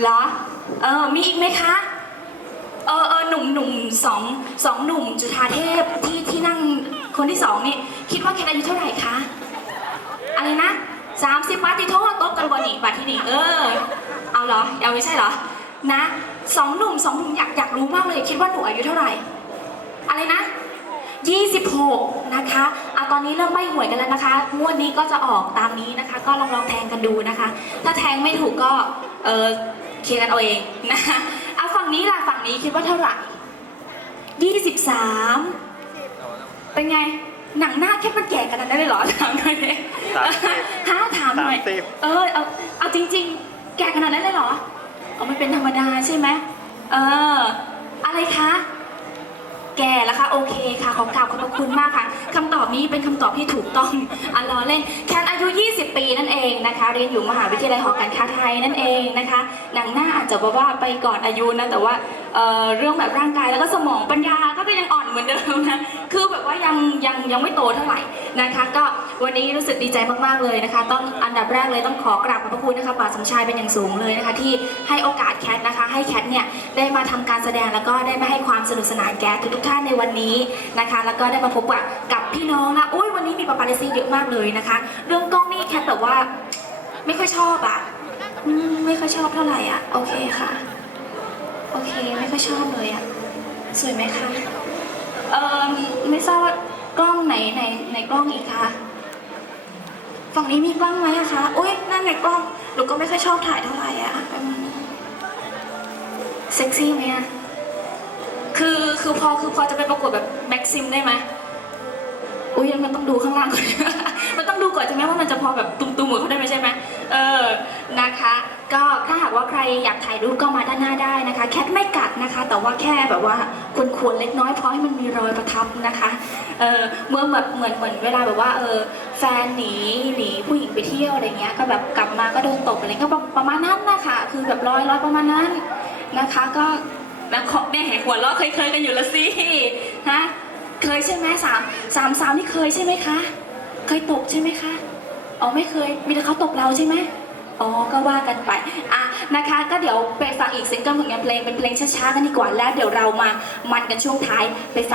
เหรอ เออ มีอีกไหมคะ เออเออหนุ่มหนุ่มสองสองหนุ่มจุฑาเทพที่ที่นั่งคนที่สองนี่คิดว่าแคนอายุเท่าไหร่คะ อะไรนะสามสิบปาติโทษโต๊ะกันบอนี่บัตรที่นี่เออ เอาเหรอเอาไม่ใช่เหรอ นะสองหนุ่มสองหนุ่มอยากอยากรู้มากเลย คิดว่าหนูอายุเท่าไหร่ อะไรนะ26 นะคะอาตอนนี้เริ่มใบหวยกันแล้วนะคะ งวดนี้ก็จะออกตามนี้นะคะ ก็ลองลองแทงกันดูนะคะ ถ้าแทงไม่ถูกก็ เออ เคลียร์กันเอาเองนะคะเอาฝั่งนี้ล่ะฝั่งนี้คิดว่าเท่าไหร่23เป็นไง หนังหน้าแค่มันแก่ขนาดนั้นเลยเหรอถามหน่อยดิสามสิบฮะถามหน่อยสามสิบเออเอาเอาจริง ๆ แก่ขนาดนั้นเลยเหรอเอามันเป็นธรรมดาใช่ไหมเออ อะไรคะ แก่แล้วคะโอเคค่ะ ขอกราบขอบพระคุณมากค่ะคำตอบตอบนี้เป็นคำตอบที่ถูกต้องอันล้อเล่นแคนอายุ 20 ปีนั่นเองนะคะ เรียนอยู่มหาวิทยาลัยหอการค้าไทยนั่นเองนะคะหนังหน้าอาจจะบอกว่าไปก่อนอายุนะแต่ว่าเเรื่องแบบร่างกายแล้วก็สมองปัญญาก็จะยังอ่อนเหมือนเดิมนะคือแบบว่ายังยังยังไม่โตเท่าไหร่นะคะ ก็วันนี้รู้สึกดีใจมากๆเลยนะคะ ต้องอันดับแรกเลยต้องขอกราบขอบพระคุณนะคะป๋าสมชายเป็นอย่างสูงเลยนะคะ ที่ให้โอกาสแคทนะคะ ให้แคทเนี่ยได้มาทำการแสดงแล้วก็ได้มาให้ความสนุกสนานแก่ทุกท่านในวันนี้นะคะ แล้วก็ได้มาพบกับกับพี่น้องนะอุ้ยวันนี้มีปาปาเลซี่เยอะมากเลยนะคะ เรื่องกล้องนี่แคทแบบว่า ไม่ค่อยชอบอะอืมไม่ค่อยชอบเท่าไหร่อะ โอเคค่ะ โอเคไม่ค่อยชอบเลยอะ สวยไหมคะเออไม่ทราบว่ากล้องไหนไหนไหนกล้องอีกคะฝั่งนี้มีกล้องไหมอะคะอุ้ยนั่นไงกล้องหนูก็ไม่ค่อยชอบถ่ายเท่าไหร่อะแป๊บนึงเซ็กซี่ไหมอะคือคือพอคือพอจะไปประกวดแบบแม็กซิมได้ไหม อุ้ยมันต้องดูข้างล่างก่อน มันต้องดูก่อนใช่ไหมว่ามันจะพอแบบตุ้มๆเหมือนเขาได้ไหมใช่ไหมเออนะคะ ก็ถ้าหากว่าใครอยากถ่ายรูปก็มาด้านหน้าได้นะคะ แคทไม่กัดนะคะ แต่ว่าแค่แบบว่าควรๆเล็กน้อยเพราะให้มันมีรอยประทับนะคะเออเมื่อแบบเหมือนเหมือนเวลาแบบว่าเออแฟนหนีหนีผู้หญิงไปเที่ยวอะไรเงี้ย ก็แบบกลับมาก็โดนตบอะไรก็ประมาณนั้นนะคะ คือแบบร้อยร้อยประมาณนั้นนะคะ ก็นะขอแม่แหกหัวเราะเคยเคยกันอยู่ละสิฮะ เคยใช่ไหมสามสามสาวนี่เคยใช่ไหมคะ เคยตกใช่ไหมคะอ๋อไม่เคย มีแต่เขาตกเราใช่ไหมอ๋อ ก็ว่ากันไป อะนะคะ ก็เดี๋ยวไปฟังอีกซิงเกิลของงานเพลงเป็นเพลงช้าๆกันดีกว่า แล้วเดี๋ยวเรามามันกันช่วงท้ายไปฟัง